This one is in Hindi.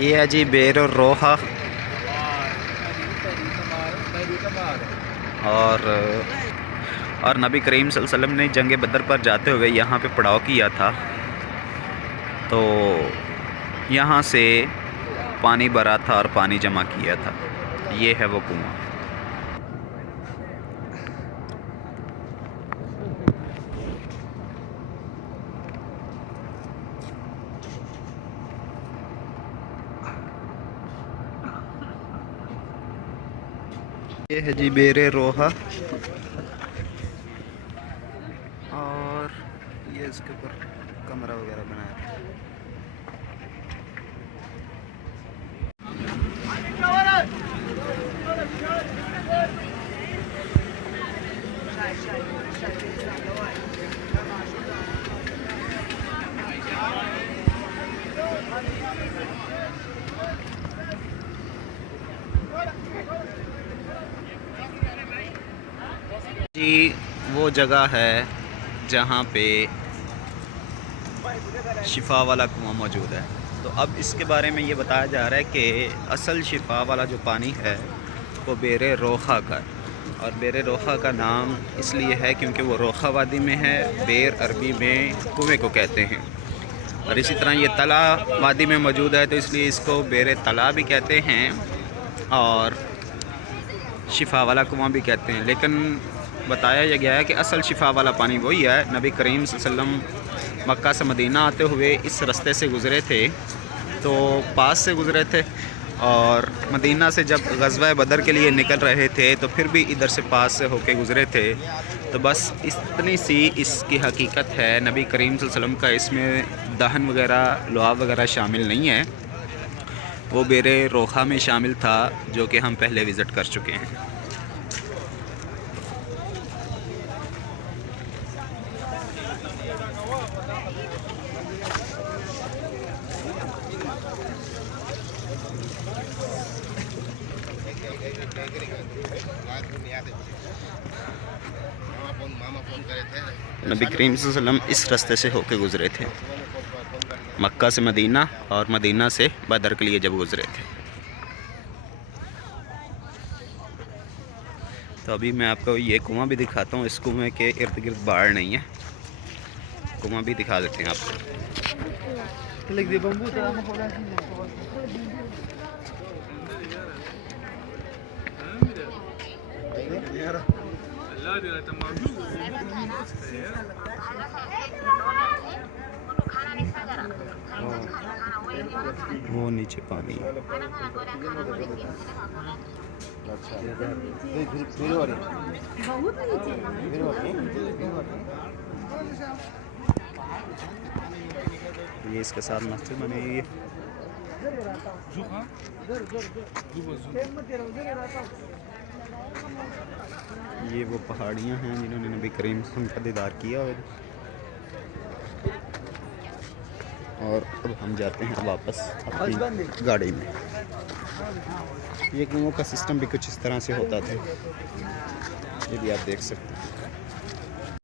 ये है जी बेर और रोहा। और नबी करीम सल्लल्लाहु अलैहि वसल्लम ने जंग बदर पर जाते हुए यहाँ पे पड़ाव किया था, तो यहाँ से पानी भरा था और पानी जमा किया था। ये है वो कुआं। ये है जी बेरे रोहा, और ये इसके ऊपर कमरा वगैरह बनाया है। जी वो जगह है जहाँ पे शिफा वाला कुआं मौजूद है। तो अब इसके बारे में ये बताया जा रहा है कि असल शिफा वाला जो पानी है वो बेरे रोहा का, और बेरे रोहा का नाम इसलिए है क्योंकि वो रोहा वादी में है। बेर अरबी में कुएं को कहते हैं, और इसी तरह ये तला वादी में मौजूद है, तो इसलिए इसको बेरे तला भी कहते हैं और शिफा वाला कुआं भी कहते हैं। लेकिन बताया गया है कि असल शिफा वाला पानी वही है। नबी करीम सल्लल्लाहु अलैहि वसल्लम मक्का से मदीना आते हुए इस रास्ते से गुज़रे थे, तो पास से गुज़रे थे, और मदीना से जब ग़ज़वा बदर के लिए निकल रहे थे तो फिर भी इधर से पास से होके गुज़रे थे। तो बस इतनी सी इसकी हकीकत है। नबी करीम सल्लल्लाहु अलैहि वसल्लम का इसमें दहन वगैरह लुआब वगैरह शामिल नहीं है, वो बेरे रोहा में शामिल था, जो कि हम पहले विज़िट कर चुके हैं। नबी करीम सल्लल्लाहु अलैहि वसल्लम इस रास्ते से होके गुज़रे थे, मक्का से मदीना और मदीना से बदर के लिए जब गुज़रे थे। तो अभी मैं आपको ये कुआं भी दिखाता हूँ। इस कुएं के इर्द गिर्द बाढ़ नहीं है, कुआं भी दिखा देते हैं आपको। वो नीचे पानी, ये इसके साथ मस्जिद बनी हुई है। ये वो पहाड़ियाँ हैं जिन्होंने नबी करीम का दीदार किया। और अब हम जाते हैं वापस अपनी गाड़ी में। ये कुओं का सिस्टम भी कुछ इस तरह से होता था, ये भी आप देख सकते हैं।